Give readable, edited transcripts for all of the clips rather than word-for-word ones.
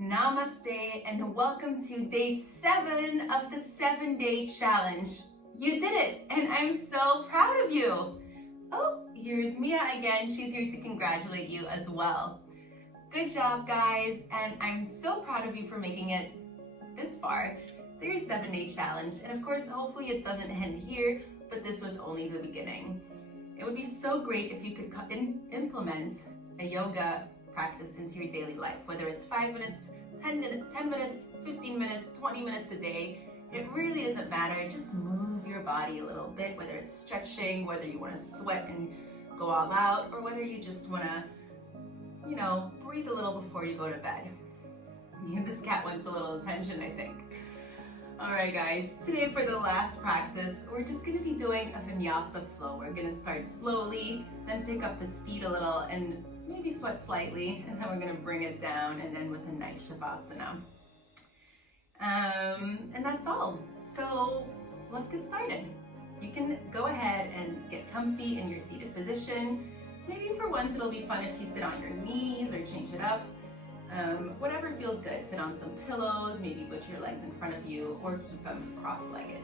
Namaste and welcome to day 7 of the 7-day challenge. You did it and I'm so proud of you. Oh, here's Mia again. She's here to congratulate you as well. Good job, guys, and I'm so proud of you for making it this far through your 7-day challenge. And of course, hopefully it doesn't end here, but this was only the beginning. It would be so great if you could implement a yoga practice into your daily life, whether it's 5 minutes, 10 minutes, 15 minutes, 20 minutes a day. It really doesn't matter. Just move your body a little bit, whether it's stretching, whether you want to sweat and go all out, or whether you just want to, breathe a little before you go to bed. This cat wants a little attention, I think. All right, guys, today for the last practice, we're just going to be doing a Vinyasa flow. We're going to start slowly, then pick up the speed a little and maybe sweat slightly, and then we're going to bring it down and end with a nice Shavasana. And that's all. So let's get started. You can go ahead and get comfy in your seated position. Maybe for once it'll be fun if you sit on your knees or change it up. Whatever feels good. Sit on some pillows, maybe put your legs in front of you or keep them cross-legged.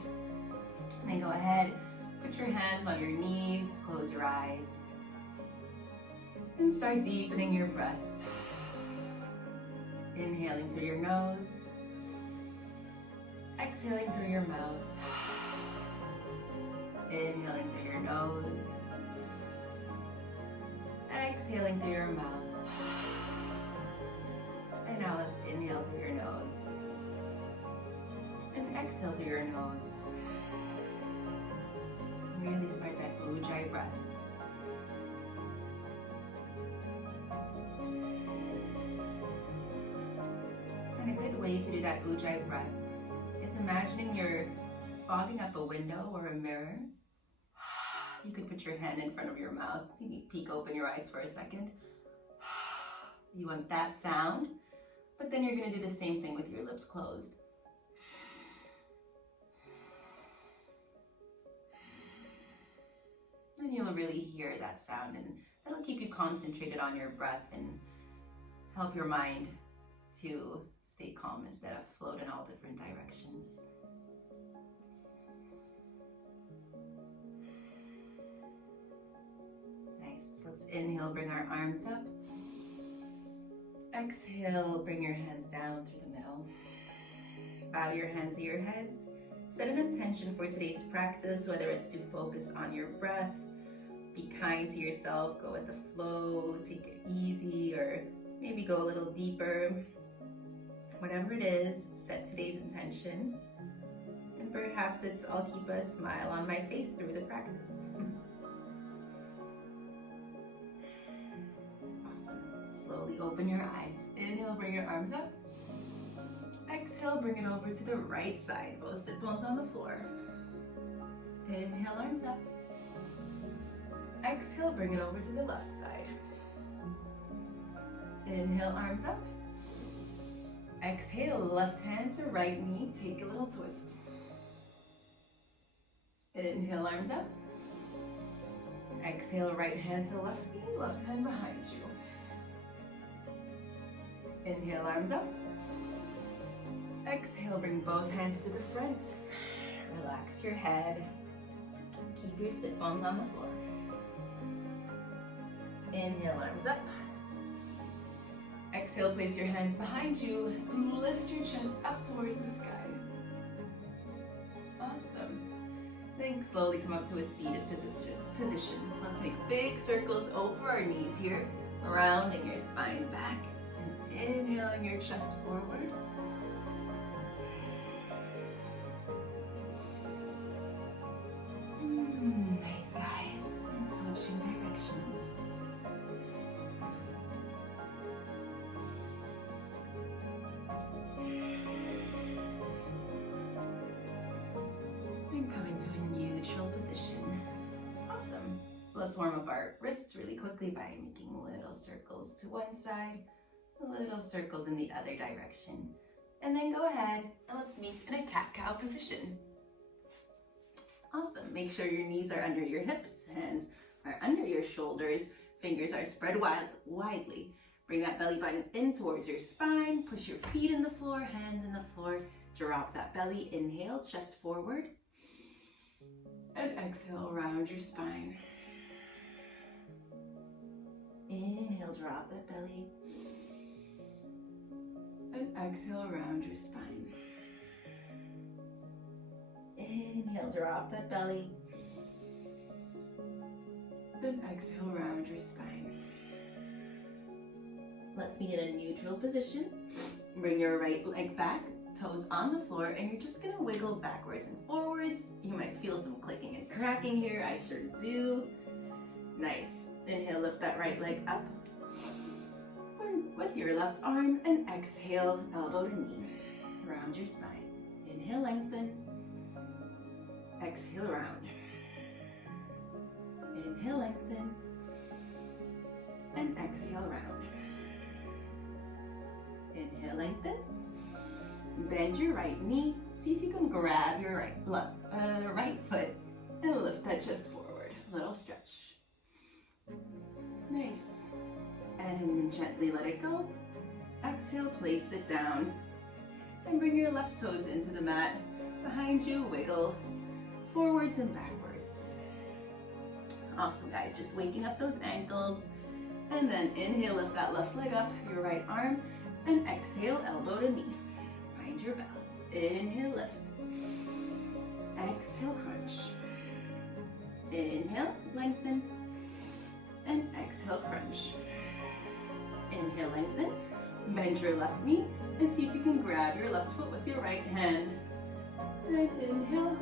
Then go ahead, put your hands on your knees, close your eyes, and start deepening your breath. Inhaling through your nose, exhaling through your mouth. Inhaling through your nose, exhaling through your mouth. And now let's inhale through your nose and exhale through your nose. Really start that Ujjayi breath. And a good way to do that Ujjayi breath is imagining you're fogging up a window or a mirror. You could put your hand in front of your mouth, maybe peek open your eyes for a second. You want that sound, but then you're going to do the same thing with your lips closed. And you'll really hear that sound, and that'll keep you concentrated on your breath and help your mind to stay calm instead of float in all different directions. Nice. Let's inhale, bring our arms up. Exhale, bring your hands down through the middle. Bow your hands to your heads. Set an intention for today's practice, whether it's to focus on your breath, be kind to yourself, go with the flow, take it easy, or maybe go a little deeper. Whatever it is, set today's intention. And perhaps it's I'll keep a smile on my face through the practice. Slowly open your eyes. Inhale, bring your arms up. Exhale, bring it over to the right side. Both sit bones on the floor. Inhale, arms up. Exhale, bring it over to the left side. Inhale, arms up. Exhale, left hand to right knee. Take a little twist. Inhale, arms up. Exhale, right hand to left knee, left hand behind you. Inhale, arms up. Exhale, bring both hands to the front. Relax your head. Keep your sit bones on the floor. Inhale, arms up. Exhale, place your hands behind you and lift your chest up towards the sky. Awesome. Then slowly come up to a seated position. Let's make big circles over our knees here, rounding your spine back. Inhaling your chest forward. Nice, guys. And switching directions. And coming to a neutral position. Awesome. Let's warm up our wrists really quickly by making little circles to one side, little circles in the other direction. And then go ahead and let's meet in a cat-cow position. Awesome. Make sure your knees are under your hips, hands are under your shoulders, fingers are spread widely. Bring that belly button in towards your spine. Push your feet in the floor, hands in the floor. Drop that belly. Inhale, chest forward. And exhale, round your spine. Inhale, drop that belly. And exhale, round your spine. Inhale, drop that belly. And exhale, round your spine. Let's meet in a neutral position. Bring your right leg back, toes on the floor, and you're just gonna wiggle backwards and forwards. You might feel some clicking and cracking here, I sure do. Nice. Inhale, lift that right leg up with your left arm, and exhale, elbow to knee. Round your spine. Inhale, lengthen. Exhale, round. Inhale, lengthen. And exhale, round. Inhale, lengthen. Bend your right knee. See if you can grab your right foot and lift that chest forward. Little stretch. Nice. And gently let it go. Exhale, place it down. And bring your left toes into the mat. Behind you, wiggle forwards and backwards. Awesome, guys. Just waking up those ankles. And then inhale, lift that left leg up, your right arm. And exhale, elbow to knee. Find your balance. Inhale, lift. Exhale, crunch. Inhale, lengthen. And exhale, crunch. Inhale, lengthen. Bend your left knee and see if you can grab your left foot with your right hand. And inhale.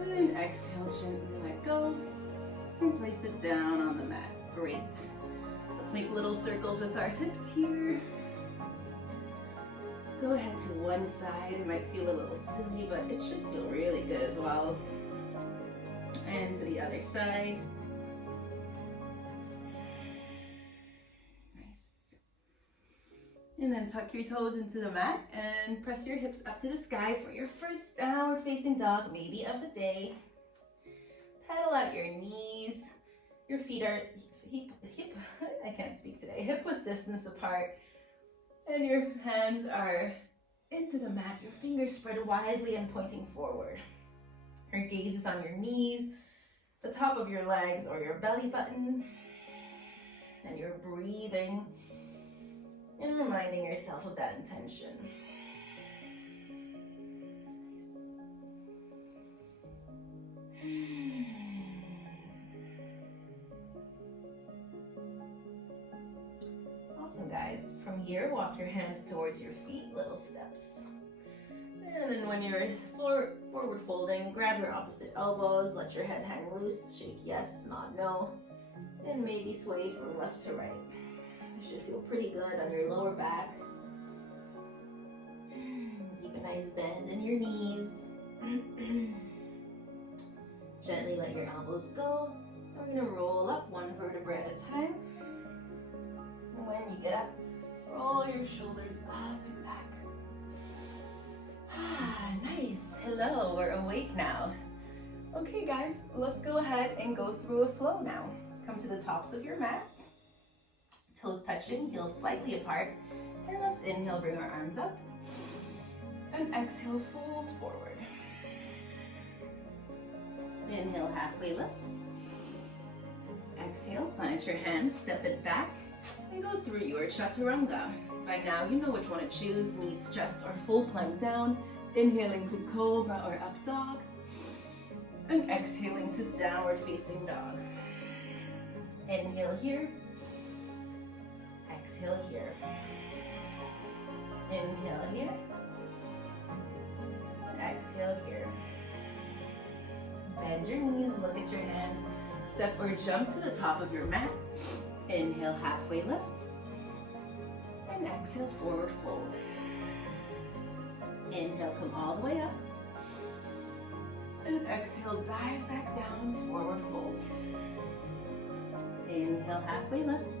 And exhale, gently let go. And place it down on the mat. Great. Let's make little circles with our hips here. Go ahead to one side. It might feel a little silly, but it should feel really good as well. And to the other side. Nice. And then tuck your toes into the mat and press your hips up to the sky for your first downward facing dog, maybe of the day. Pedal out your knees. Your feet are hip width distance apart. And your hands are into the mat. Your fingers spread widely and pointing forward. Your gaze is on your knees, the top of your legs or your belly button. And you're breathing and reminding yourself of that intention. Awesome, guys. From here, walk your hands towards your feet, little steps. And then when you're forward folding, grab your opposite elbows, let your head hang loose, shake yes, nod no, and maybe sway from left to right. You should feel pretty good on your lower back. Keep a nice bend in your knees. Gently let your elbows go. We're gonna roll up one vertebra at a time. And when you get up, roll your shoulders up and back. Ah, nice. Hello, we're awake now. Okay, guys, let's go ahead and go through a flow now. Come to the tops of your mat. Toes touching, heels slightly apart. And let's inhale, bring our arms up. And exhale, fold forward. Inhale, halfway lift. Exhale, plant your hands, step it back, and go through your chaturanga. By now, you know which one to choose, knees, chest, or full plank down. Inhaling to cobra or up dog. And exhaling to downward facing dog. Inhale here. Exhale here. Inhale here. Exhale here. Bend your knees, look at your hands. Step or jump to the top of your mat. Inhale, halfway lift. And exhale, forward fold. Inhale, come all the way up. And exhale, dive back down, forward fold. Inhale, halfway lift.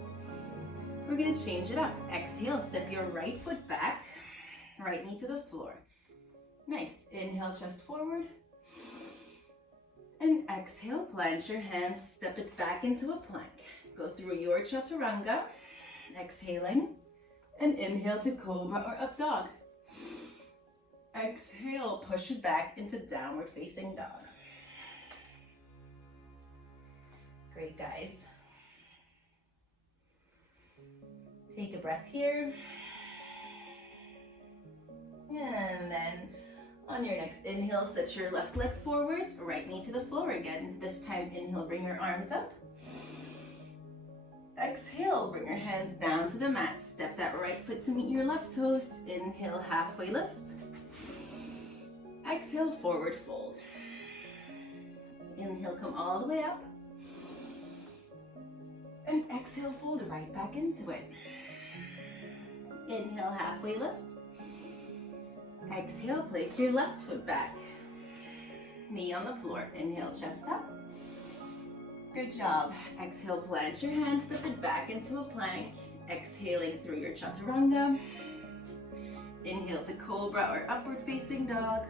We're gonna change it up. Exhale, step your right foot back, right knee to the floor. Nice. Inhale, chest forward. And exhale, plant your hands, step it back into a plank. Go through your chaturanga. exhaling, and inhale to cobra or up dog. Exhale, push it back into downward facing dog. Great, guys. Take a breath here. And then on your next inhale, set your left leg forwards, right knee to the floor again. This time, inhale, bring your arms up. Exhale, bring your hands down to the mat. Step that right foot to meet your left toes. Inhale, halfway lift. Exhale, forward fold. Inhale, come all the way up. And exhale, fold right back into it. Inhale, halfway lift. Exhale, place your left foot back. Knee on the floor. Inhale, chest up. Good job. Exhale, plant your hands, step it back into a plank. Exhaling through your chaturanga. Inhale to cobra or upward facing dog.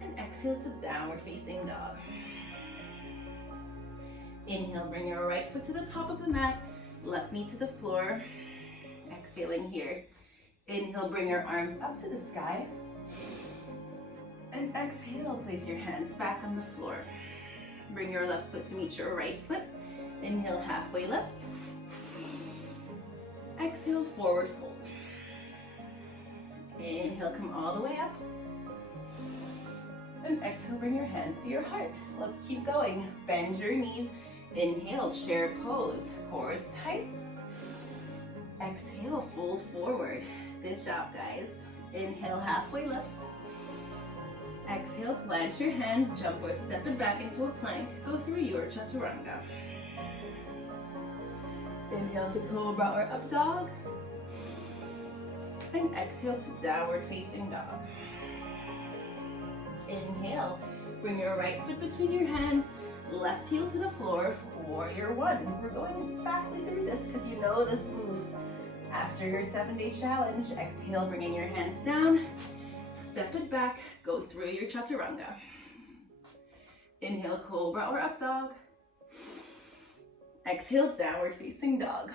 And exhale to downward facing dog. Inhale, bring your right foot to the top of the mat. Left knee to the floor. Exhaling here. Inhale, bring your arms up to the sky. And exhale, place your hands back on the floor. Bring your left foot to meet your right foot. Inhale, halfway lift. Exhale, forward fold. Inhale, come all the way up. And exhale, bring your hands to your heart. Let's keep going. Bend your knees. Inhale, chair pose. Core is tight. Exhale, fold forward. Good job, guys. Inhale, halfway lift. Exhale, plant your hands, jump or step it back into a plank. Go through your chaturanga. Inhale to cobra or up dog. And exhale to downward facing dog. Inhale, bring your right foot between your hands, left heel to the floor, warrior one. We're going fastly through this because you know this move. After your 7-day challenge, exhale, bringing your hands down. Step it back, go through your chaturanga. Inhale, cobra or up dog. Exhale, downward facing dog.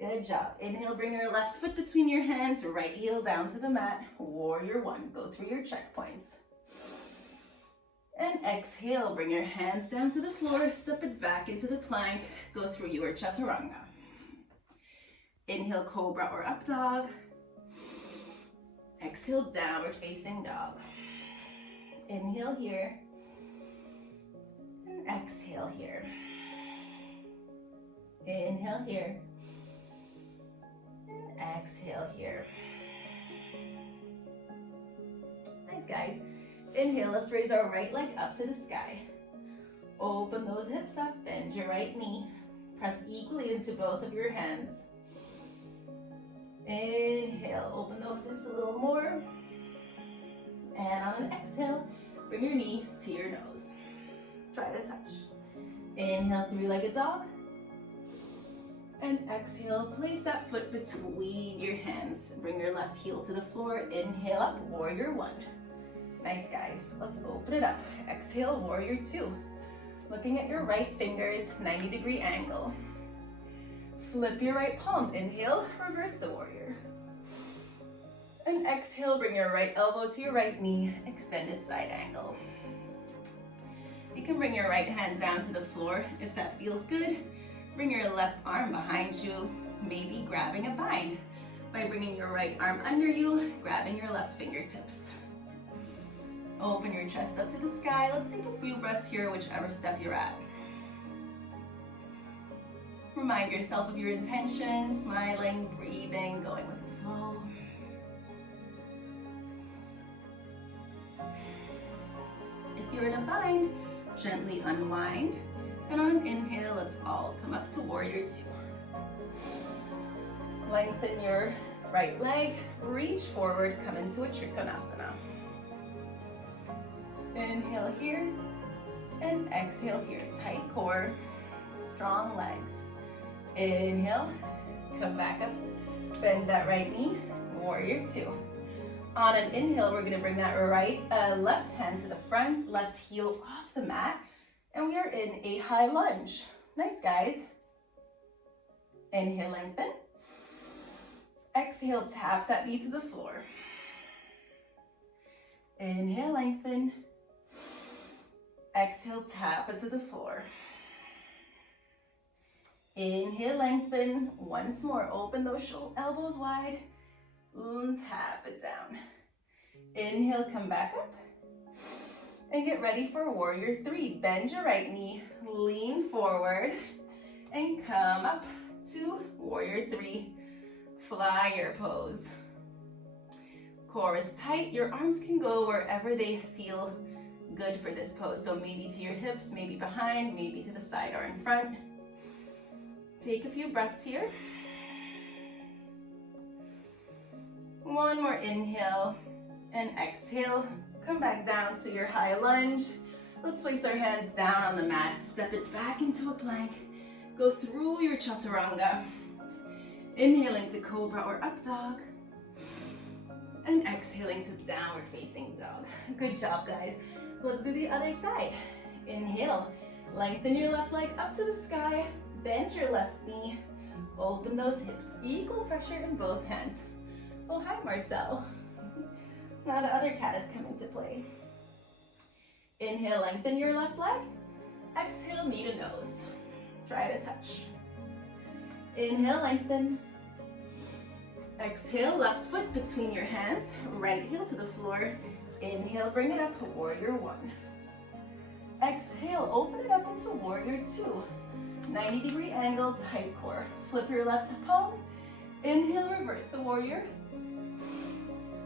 Good job. Inhale, bring your left foot between your hands, right heel down to the mat. Warrior one, go through your checkpoints. And exhale, bring your hands down to the floor, step it back into the plank, go through your chaturanga. Inhale, cobra or up dog. Exhale, downward facing dog. Inhale here. And exhale here. Inhale here. And exhale here. Nice, guys. Inhale, let's raise our right leg up to the sky. Open those hips up, bend your right knee. Press equally into both of your hands. Inhale, open those hips a little more. And on an exhale, bring your knee to your nose. Try to touch. Inhale, three-legged dog. And exhale, place that foot between your hands. Bring your left heel to the floor. Inhale up, warrior one. Nice, guys. Let's open it up. Exhale, warrior two. Looking at your right fingers, 90-degree angle. Flip your right palm. Inhale, reverse the warrior. And exhale, bring your right elbow to your right knee, extended side angle. You can bring your right hand down to the floor if that feels good. Bring your left arm behind you, maybe grabbing a bind. By bringing your right arm under you, grabbing your left fingertips. Open your chest up to the sky. Let's take a few breaths here, whichever step you're at. Remind yourself of your intention, smiling, breathing, going with the flow. If you're in a bind, gently unwind. And on an inhale, let's all come up to warrior two. Lengthen your right leg, reach forward, come into a trikonasana. Inhale here, and exhale here. Tight core, strong legs. Inhale, come back up, bend that right knee, warrior two. On an inhale, we're gonna bring that left hand to the front, left heel off the mat, and we are in a high lunge. Nice, guys. Inhale, lengthen. Exhale, tap that knee to the floor. Inhale, lengthen. Exhale, tap it to the floor. Inhale, lengthen. Once more, open those elbows wide. Tap it down. Inhale, come back up. And get ready for warrior three. Bend your right knee, lean forward, and come up to warrior three. Flyer pose. Core is tight. Your arms can go wherever they feel good for this pose. So maybe to your hips, maybe behind, maybe to the side or in front. Take a few breaths here. One more inhale and exhale. Come back down to your high lunge. Let's place our hands down on the mat. Step it back into a plank. Go through your chaturanga. Inhaling to cobra or up dog. And exhaling to downward facing dog. Good job, guys. Let's do the other side. Inhale. Lengthen your left leg up to the sky. Bend your left knee. Open those hips. Equal pressure in both hands. Oh, hi, Marcel. Now the other cat is coming to play. Inhale, lengthen your left leg. Exhale, knee to nose. Try to touch. Inhale, lengthen. Exhale, left foot between your hands. Right heel to the floor. Inhale, bring it up, warrior one. Exhale, open it up into warrior two. 90-degree angle, tight core. Flip your left palm. Inhale, reverse the warrior.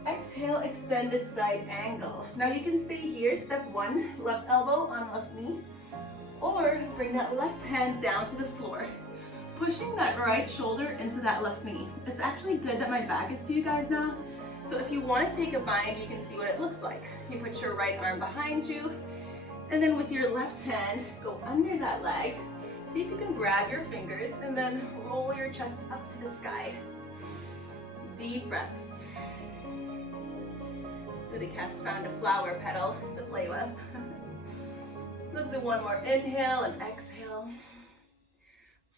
Exhale, extended side angle. Now you can stay here, step one, left elbow on left knee, or bring that left hand down to the floor, pushing that right shoulder into that left knee. It's actually good that my back is to you guys now, so if you want to take a bind, you can see what it looks like. You put your right arm behind you, and then with your left hand, go under that leg. See if you can grab your fingers, and then roll your chest up to the sky. Deep breaths. The cat's found a flower petal to play with. Let's do one more inhale and exhale.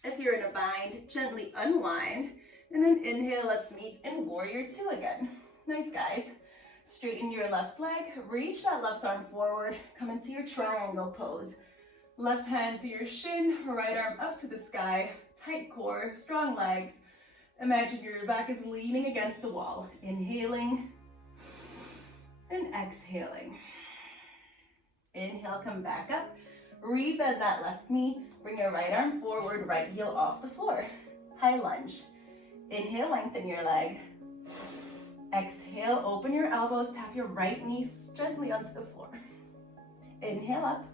If you're in a bind, gently unwind, and then inhale, let's meet in warrior two again. Nice, guys. Straighten your left leg, reach that left arm forward, come into your triangle pose. Left hand to your shin, right arm up to the sky, tight core, strong legs. Imagine your back is leaning against the wall. Inhaling and exhaling. Inhale, come back up. Rebend that left knee. Bring your right arm forward, right heel off the floor. High lunge. Inhale, lengthen your leg. Exhale, open your elbows, tap your right knee gently onto the floor. Inhale up.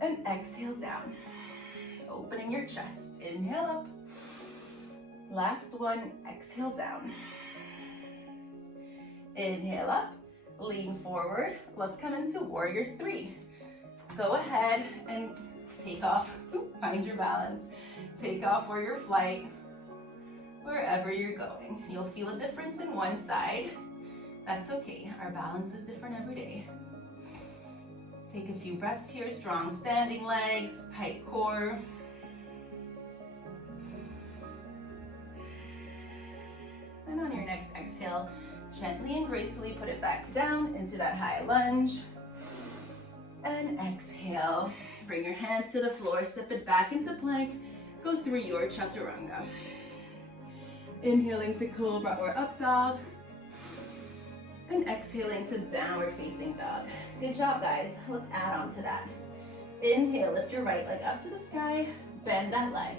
And exhale down. Opening your chest. Inhale up. Last one, exhale down. Inhale up, lean forward. Let's come into warrior three. Go ahead and take off, find your balance. Take off warrior flight, wherever you're going. You'll feel a difference in one side. That's okay, our balance is different every day. Take a few breaths here, strong standing legs, tight core. And on your next exhale, gently and gracefully put it back down into that high lunge. And exhale. Bring your hands to the floor, step it back into plank. Go through your chaturanga. Inhaling to cobra or up dog. And exhaling to downward facing dog. Good job, guys. Let's add on to that. Inhale, lift your right leg up to the sky. Bend that leg.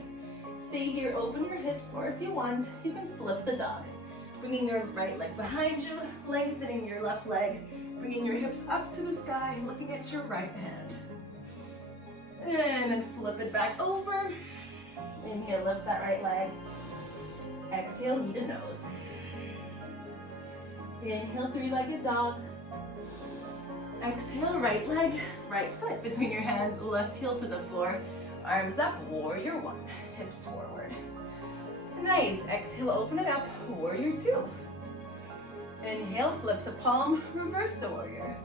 Stay here, open your hips, or if you want, you can flip the dog. Bringing your right leg behind you, lengthening your left leg, bringing your hips up to the sky, looking at your right hand. And then flip it back over. Inhale, lift that right leg. Exhale, knee to nose. Inhale, three-legged dog. Exhale, right leg, right foot between your hands, left heel to the floor. Arms up, warrior one, hips forward. Nice, exhale, open it up, warrior two. Inhale, flip the palm, reverse the warrior.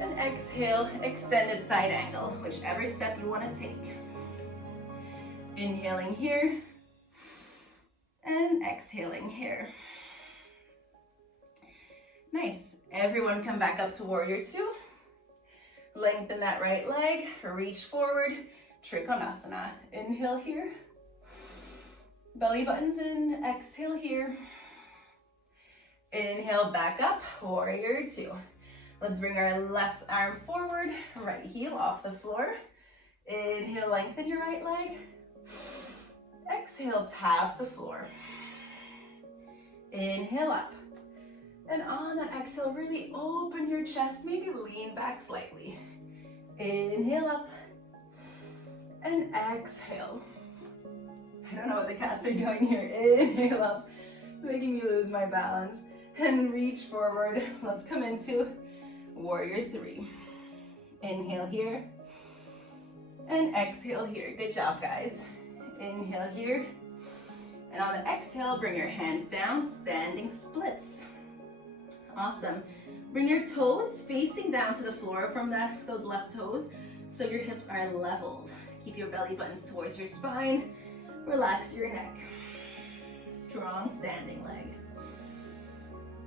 And exhale, extended side angle, whichever step you want to take. Inhaling here and exhaling here. Nice. Everyone come back up to warrior two. Lengthen that right leg, reach forward, Trikonasana. Inhale here. Belly buttons in, exhale here. Inhale back up, warrior two. Let's bring our left arm forward, right heel off the floor. Inhale, lengthen your right leg. Exhale, tap the floor. Inhale up. And on that exhale, really open your chest, maybe lean back slightly. Inhale up. And exhale. I don't know what the cats are doing here. Inhale up. It's making me lose my balance. And reach forward. Let's come into warrior three. Inhale here. And exhale here. Good job, guys. Inhale here. And on the exhale, bring your hands down, standing splits. Awesome. Bring your toes facing down to the floor from those left toes so your hips are leveled. Keep your belly buttons towards your spine. Relax your neck. Strong standing leg.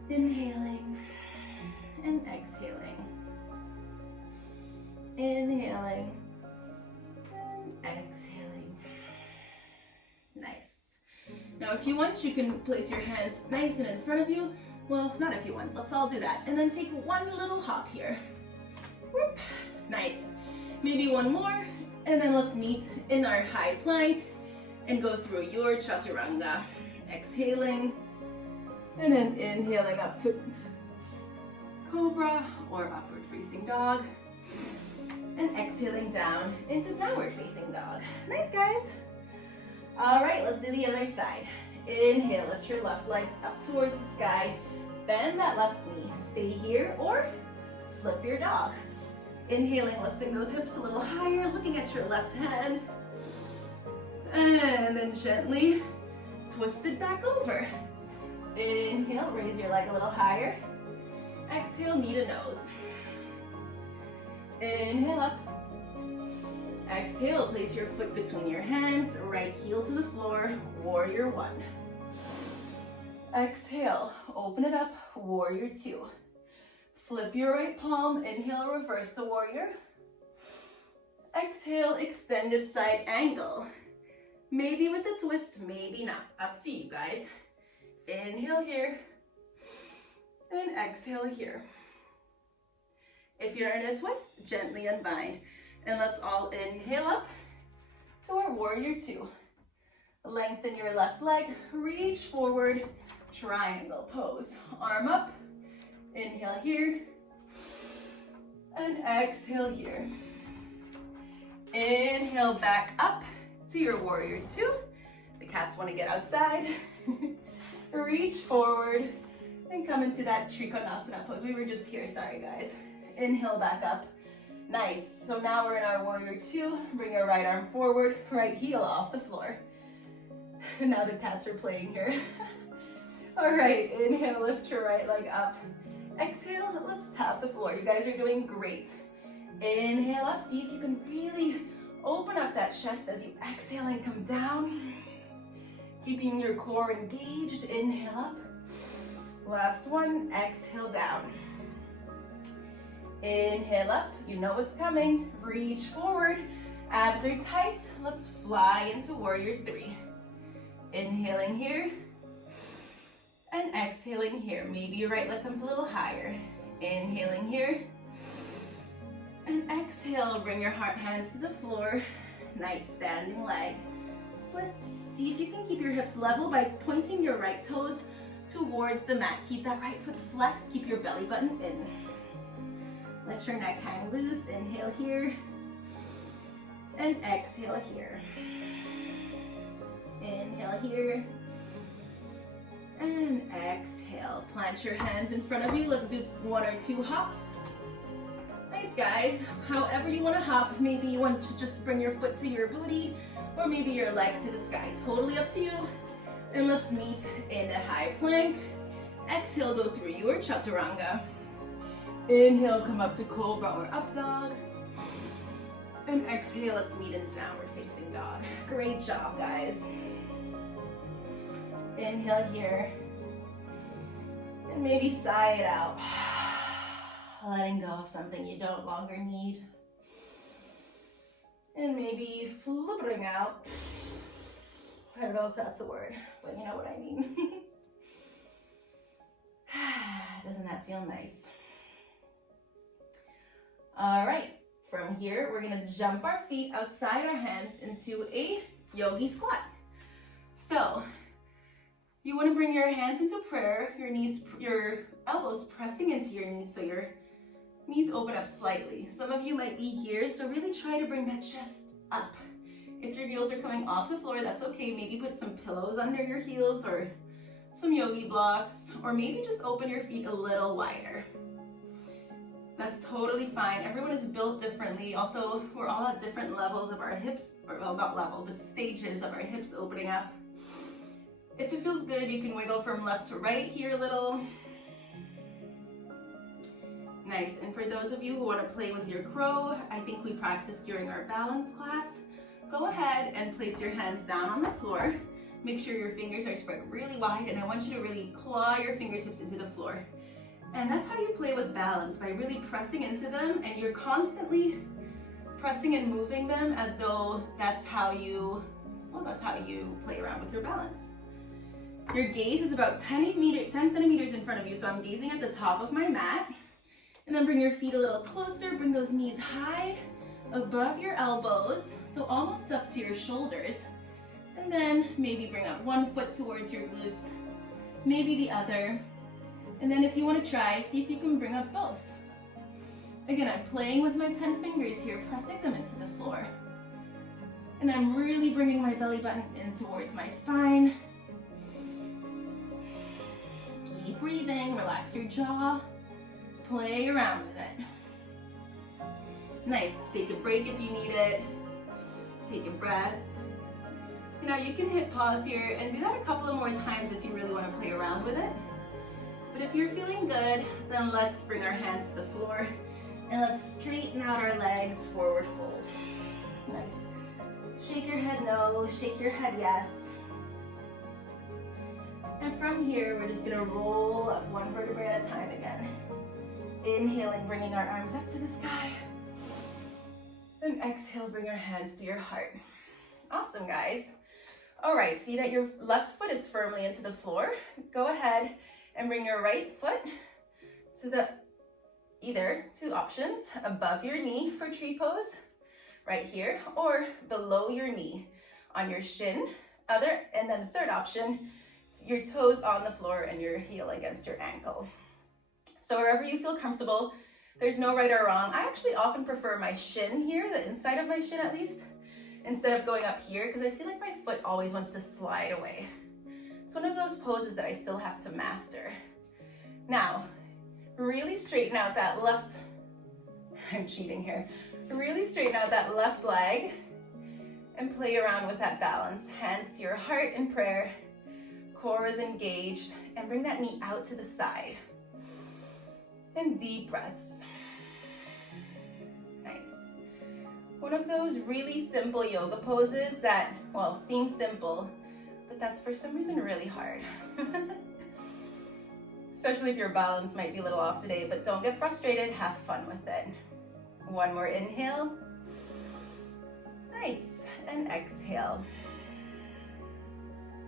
Inhaling and exhaling. Inhaling and exhaling. Nice. Now if you want, you can place your hands nice and in front of you. Well, not if you want. Let's all do that. And then take one little hop here. Whoop. Nice. Maybe one more. And then let's meet in our high plank and go through your chaturanga. Exhaling. And then inhaling up to cobra or upward facing dog. And exhaling down into downward facing dog. Nice, guys. All right, let's do the other side. Inhale, lift your left legs up towards the sky. Bend that left knee. Stay here or flip your dog. Inhaling, lifting those hips a little higher, looking at your left hand. And then gently twist it back over. Inhale, raise your leg a little higher. Exhale, knee to nose. Inhale up. Exhale, place your foot between your hands, right heel to the floor, warrior one. Exhale, open it up, warrior two. Flip your right palm, inhale, reverse the warrior. Exhale, extended side angle. Maybe with a twist, maybe not, up to you guys. Inhale here, and exhale here. If you're in a twist, gently unbind. And let's all inhale up to our warrior two. Lengthen your left leg, reach forward, triangle pose. Arm up, inhale here, and exhale here. Inhale back up to your warrior two. The cats want to get outside. Reach forward and come into that Trikonasana pose. We were just here, sorry guys. Inhale back up. Nice. So now we're in our warrior two. Bring your right arm forward, right heel off the floor. Now the cats are playing here. All right, inhale, lift your right leg up. Exhale, let's tap the floor. You guys are doing great. Inhale up, see if you can really open up that chest as you exhale and come down. Keeping your core engaged, inhale up. Last one, exhale down. Inhale up, you know what's coming. Reach forward, abs are tight. Let's fly into warrior three. Inhaling here, and exhaling here. Maybe your right leg comes a little higher. Inhaling here, and exhale, bring your hands to the floor. Nice standing leg. Splits. See if you can keep your hips level by pointing your right toes towards the mat. Keep that right foot flexed, keep your belly button in. Let your neck hang loose. Inhale here, and exhale here. Inhale here, and exhale. Plant your hands in front of you. Let's do one or two hops. Nice, guys. However you want to hop. Maybe you want to just bring your foot to your booty, or maybe your leg to the sky. Totally up to you. And let's meet in a high plank. Exhale, go through your chaturanga. Inhale, come up to cobra or up dog. And exhale, let's meet in downward facing dog. Great job, guys. Inhale here. And maybe sigh it out. Letting go of something you don't longer need. And maybe fluttering out. I don't know if that's a word, but you know what I mean. Doesn't that feel nice? All right, from here, we're gonna jump our feet outside our hands into a yogi squat. So, you wanna bring your hands into prayer, your elbows pressing into your knees so your knees open up slightly. Some of you might be here, so really try to bring that chest up. If your heels are coming off the floor, that's okay. Maybe put some pillows under your heels or some yogi blocks, or maybe just open your feet a little wider. That's totally fine. Everyone is built differently. Also, we're all at different levels of our hips, or well, not levels, but stages of our hips opening up. If it feels good, you can wiggle from left to right here a little. Nice. And for those of you who want to play with your crow, I think we practiced during our balance class. Go ahead and place your hands down on the floor. Make sure your fingers are spread really wide, and I want you to really claw your fingertips into the floor. And that's how you play with balance, by really pressing into them, and you're constantly pressing and moving them as though that's how you play around with your balance. Your gaze is about 10 centimeters in front of you, so I'm gazing at the top of my mat. And then bring your feet a little closer, bring those knees high above your elbows, so almost up to your shoulders. And then maybe bring up one foot towards your glutes, maybe the other. And then if you want to try, see if you can bring up both. Again, I'm playing with my 10 fingers here, pressing them into the floor. And I'm really bringing my belly button in towards my spine. Keep breathing, relax your jaw, play around with it. Nice, take a break if you need it. Take a breath. Now you can hit pause here and do that a couple of more times if you really want to play around with it. But if you're feeling good, then let's bring our hands to the floor and let's straighten out our legs, forward fold. Nice. Shake your head no, shake your head yes. And from here, we're just gonna roll up one vertebrae at a time again. Inhaling, bringing our arms up to the sky. And exhale, bring your hands to your heart. Awesome, guys. All right, see that your left foot is firmly into the floor. Go ahead and bring your right foot to either two options, above your knee for tree pose, right here, or below your knee on your shin, and then the third option, your toes on the floor and your heel against your ankle. So wherever you feel comfortable, there's no right or wrong. I actually often prefer my shin here, the inside of my shin at least, instead of going up here, because I feel like my foot always wants to slide away. It's one of those poses that I still have to master. Now, really straighten out that left, I'm cheating here, really straighten out that left leg and play around with that balance. Hands to your heart in prayer, core is engaged, and bring that knee out to the side. And deep breaths. Nice. One of those really simple yoga poses that, well, seem simple, but that's for some reason really hard. Especially if your balance might be a little off today, but don't get frustrated, have fun with it. One more inhale. Nice, and exhale.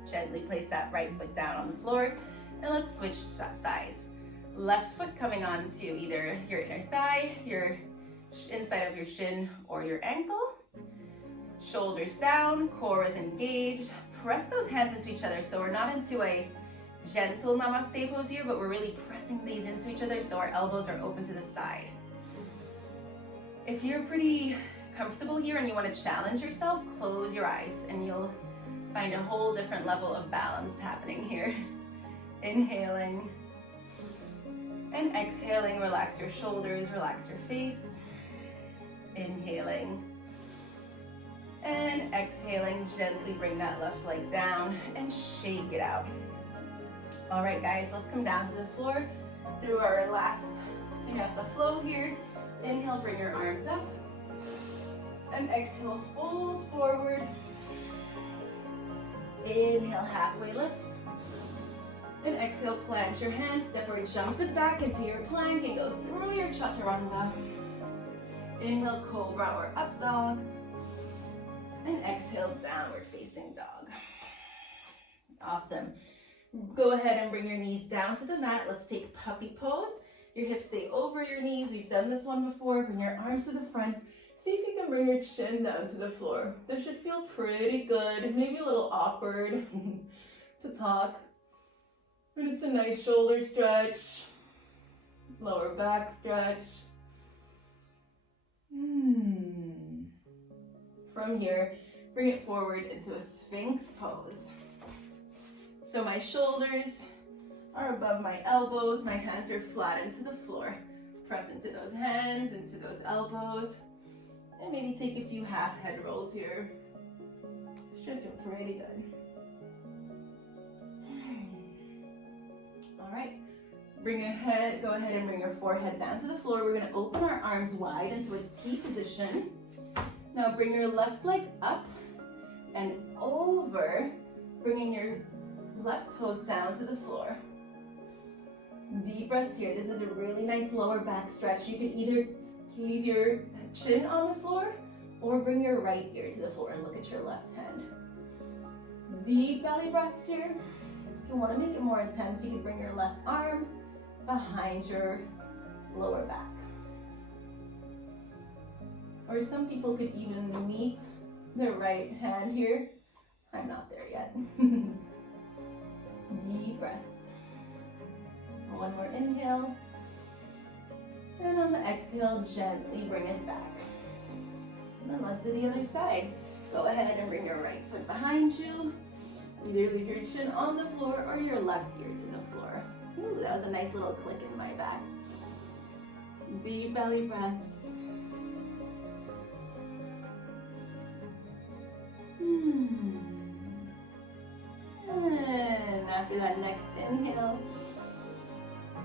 Gently place that right foot down on the floor, and let's switch sides. Left foot coming on to either your inner thigh, your inside of your shin, or your ankle. Shoulders down, core is engaged. Press those hands into each other, so we're not into a gentle namaste pose here, but we're really pressing these into each other so our elbows are open to the side. If you're pretty comfortable here and you want to challenge yourself, close your eyes and you'll find a whole different level of balance happening here. Inhaling and exhaling, relax your shoulders, relax your face. Inhaling and exhaling, gently bring that left leg down and shake it out. All right, guys, let's come down to the floor through our last Vinyasa flow here. Inhale, bring your arms up. And exhale, fold forward. Inhale, halfway lift. And exhale, plant your hands, step or jump it back into your plank and go through your chaturanga. Inhale, cobra or up dog. And exhale, downward facing dog. Awesome. Go ahead and bring your knees down to the mat. Let's take puppy pose. Your hips stay over your knees. We've done this one before. Bring your arms to the front. See if you can bring your chin down to the floor. This should feel pretty good. Maybe a little awkward to talk. But it's a nice shoulder stretch. Lower back stretch. From here, bring it forward into a Sphinx pose. So my shoulders are above my elbows, my hands are flat into the floor. Press into those hands, into those elbows, and maybe take a few half head rolls here. Should feel pretty good. All right, go ahead and bring your forehead down to the floor. We're gonna open our arms wide into a T position. Now bring your left leg up and over, bringing your left toes down to the floor. Deep breaths here. This is a really nice lower back stretch. You can either leave your chin on the floor or bring your right ear to the floor and look at your left hand. Deep belly breaths here. If you want to make it more intense, you can bring your left arm behind your lower back. Or some people could even meet their right hand here. I'm not there yet. Deep breaths. One more inhale. And on the exhale, gently bring it back. And then let's do the other side. Go ahead and bring your right foot behind you. Either leave your chin on the floor or your left ear to the floor. Ooh, that was a nice little click in my back. Deep belly breaths. And after that next inhale,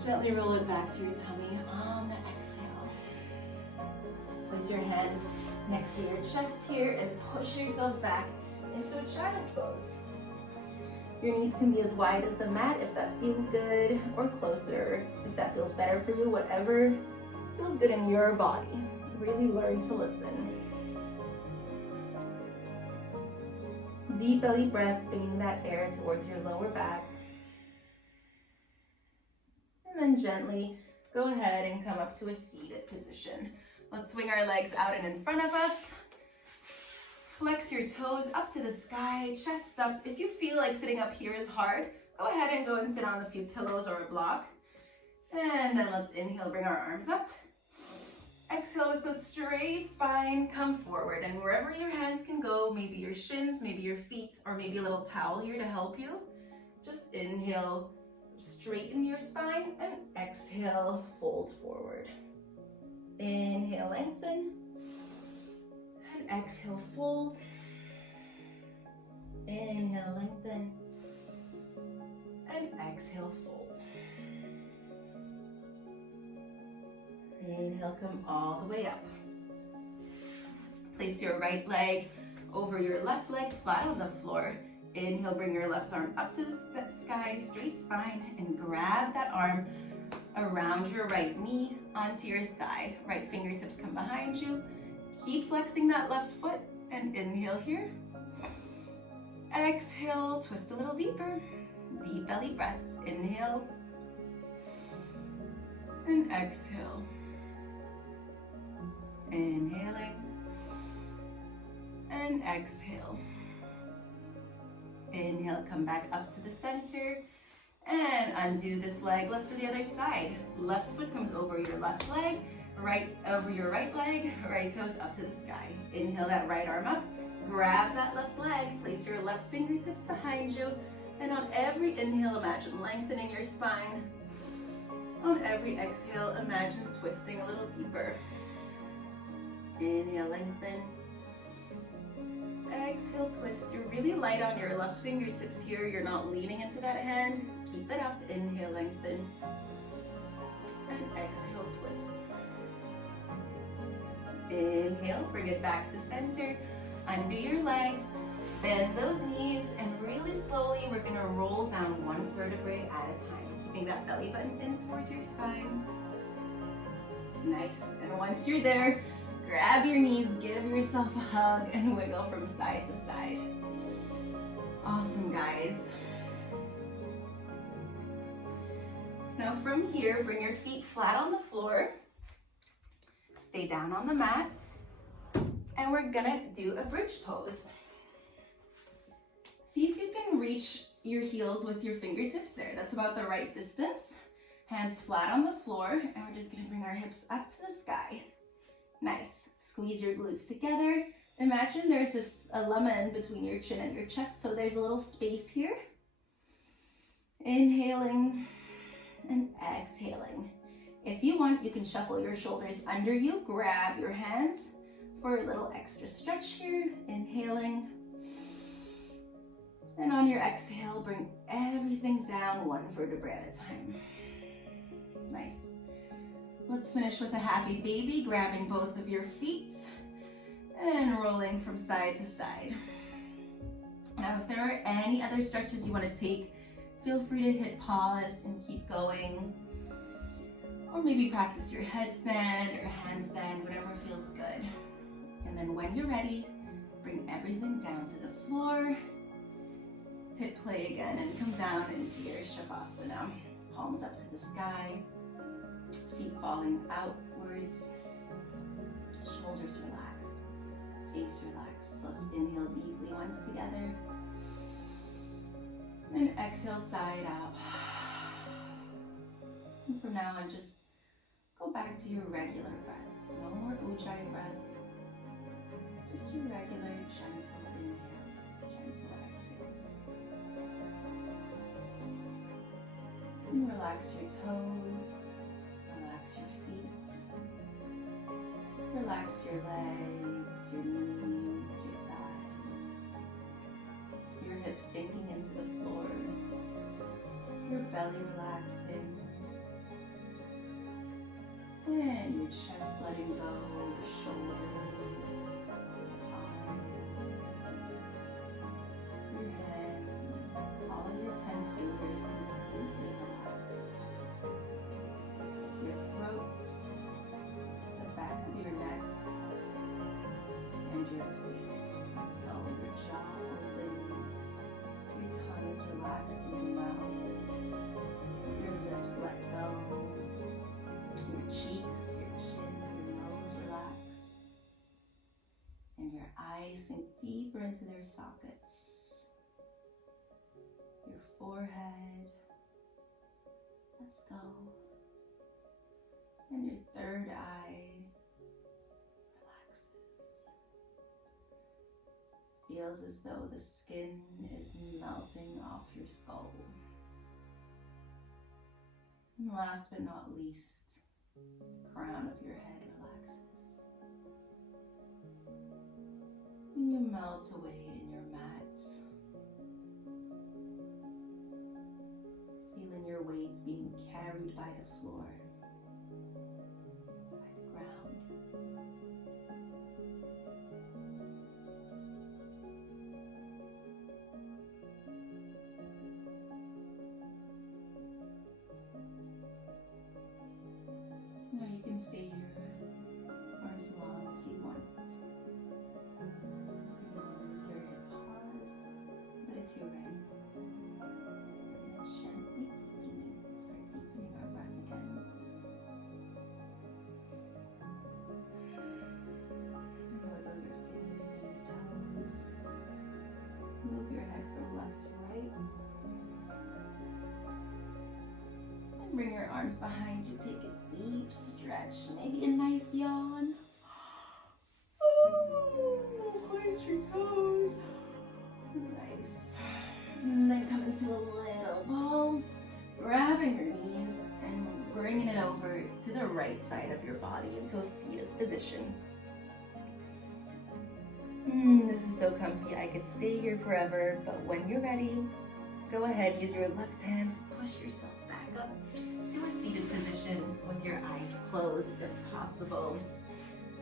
gently roll it back to your tummy on the exhale. Place your hands next to your chest here and push yourself back into a child's pose. Your knees can be as wide as the mat if that feels good, or closer if that feels better for you, whatever feels good in your body. Really learn to listen. Deep belly breaths, bringing that air towards your lower back. And then gently go ahead and come up to a seated position. Let's swing our legs out and in front of us. Flex your toes up to the sky, chest up. If you feel like sitting up here is hard, go ahead and go and sit on a few pillows or a block. And then let's inhale, bring our arms up. Exhale with a straight spine, come forward. And wherever your hands can go, maybe your shins, maybe your feet, or maybe a little towel here to help you. Just inhale, straighten your spine, and exhale, fold forward. Inhale, lengthen. And exhale, fold. Inhale, lengthen. And exhale, fold. Inhale, come all the way up. Place your right leg over your left leg, flat on the floor. Inhale, bring your left arm up to the sky, straight spine, and grab that arm around your right knee onto your thigh. Right fingertips come behind you. Keep flexing that left foot, and inhale here. Exhale, twist a little deeper. Deep belly breaths. Inhale. And exhale. Inhaling. And exhale. Inhale, come back up to the center. And undo this leg. Let's do the other side. Left foot comes over your left leg. Right over your right leg. Right toes up to the sky. Inhale that right arm up. Grab that left leg. Place your left fingertips behind you. And on every inhale, imagine lengthening your spine. On every exhale, imagine twisting a little deeper. Inhale, lengthen. Exhale, twist. You're really light on your left fingertips here. You're not leaning into that hand. Keep it up. Inhale, lengthen. And exhale, twist. Inhale, bring it back to center, under your legs, bend those knees, and really slowly we're gonna roll down one vertebrae at a time, keeping that belly button in towards your spine. Nice, and once you're there, grab your knees, give yourself a hug, and wiggle from side to side. Awesome, guys. Now from here, bring your feet flat on the floor. Stay down on the mat. And we're gonna do a bridge pose. See if you can reach your heels with your fingertips there. That's about the right distance. Hands flat on the floor, and we're just gonna bring our hips up to the sky. Nice. Squeeze your glutes together. Imagine there's a lemon between your chin and your chest, so there's a little space here. Inhaling and exhaling. If you want, you can shuffle your shoulders under you, grab your hands for a little extra stretch here. Inhaling. And on your exhale, bring everything down one vertebrae at a time. Nice. Let's finish with a happy baby, grabbing both of your feet and rolling from side to side. Now, if there are any other stretches you want to take, feel free to hit pause and keep going. Or maybe practice your headstand or handstand, whatever feels good. And then when you're ready, bring everything down to the floor. Hit play again and come down into your Shavasana. Palms up to the sky, feet falling outwards, shoulders relaxed, face relaxed. Let's inhale deeply once together. And exhale, side out. And from now on, just go back to your regular breath. No more Ujjayi breath. Just your regular, gentle inhales, gentle exhales. And relax your toes, relax your feet, relax your legs, your knees, your thighs, your hips sinking into the floor, your belly relaxing, and your chest letting go, your shoulders, arms, your hands, all of your 10 fingers completely relax. Your throat, the back of your neck, and your face. Let's go. Your jaw opens, your tongue is relaxed in your mouth, your lips let go, your cheeks, your chin, your nose relax, and your eyes sink deeper into their sockets. Your forehead, let's go, and your third eye relaxes. Feels as though the skin is melting off your skull. And last but not least, the crown of your head relaxes. And you melt away in your mat, feeling your weight being carried by the floor, by the ground. Now you can stay here for as long as you want. You're at pause, but if you're ready, we're going to gently start deepening our breath again. Wiggle your fingers and your toes. Move your head from left to right. And bring your arms behind you. Take a deep stretch, maybe a nice yawn. Point your toes. Nice. And then come into a little ball, grabbing your knees and bringing it over to the right side of your body into a fetus position. This is so comfy. I could stay here forever, but when you're ready, go ahead, use your left hand to push yourself back up to a seated position with your eyes closed if possible.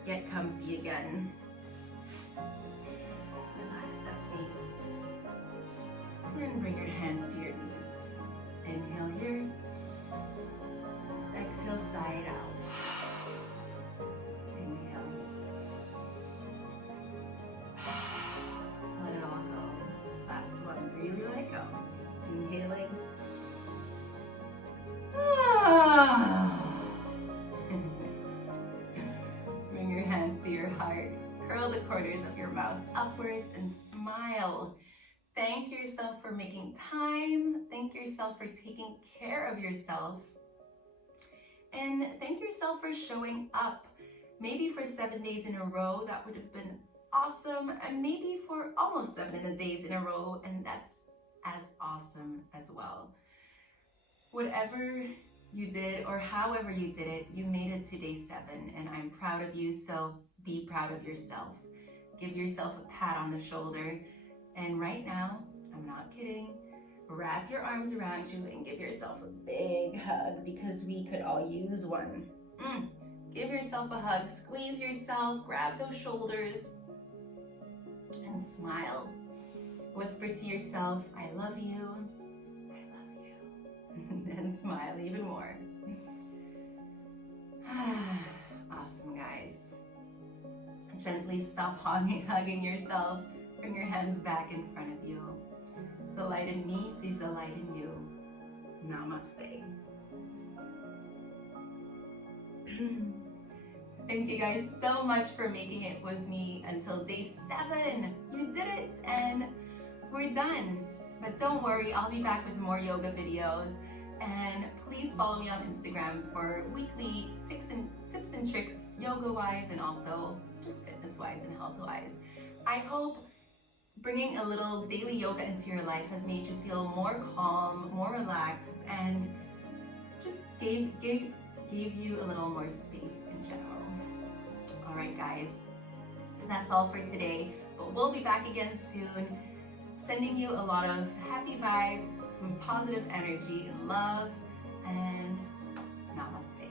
get comfy again. Relax that face. Then bring your hands to your knees. Inhale here. Exhale, side out. Inhale. Let it all go. Last one, really let it go. Inhaling. Bring your hands to your heart. Curl the corners of your mouth upwards and smile. Thank yourself for making time. Thank yourself for taking care of yourself. And thank yourself for showing up. Maybe for 7 days in a row, that would have been awesome. And maybe for almost 7 days in a row, and that's as awesome as well. Whatever you did or however you did it, you made it to day 7, and I'm proud of you, so be proud of yourself. Give yourself a pat on the shoulder, and right now, I'm not kidding, wrap your arms around you and give yourself a big hug, because we could all use one. Give yourself a hug, squeeze yourself, grab those shoulders, and smile. Whisper to yourself, I love you. And smile even more. Awesome, guys. Gently stop hugging yourself. Bring your hands back in front of you. The light in me sees the light in you. Namaste. Thank you guys so much for making it with me until day 7. You did it, and we're done. But don't worry, I'll be back with more yoga videos. And please follow me on Instagram for weekly tips and tricks, yoga-wise, and also just fitness-wise and health-wise. I hope bringing a little daily yoga into your life has made you feel more calm, more relaxed, and just gave you a little more space in general. All right, guys, that's all for today, but we'll be back again soon. Sending you a lot of happy vibes, some positive energy and love, and namaste.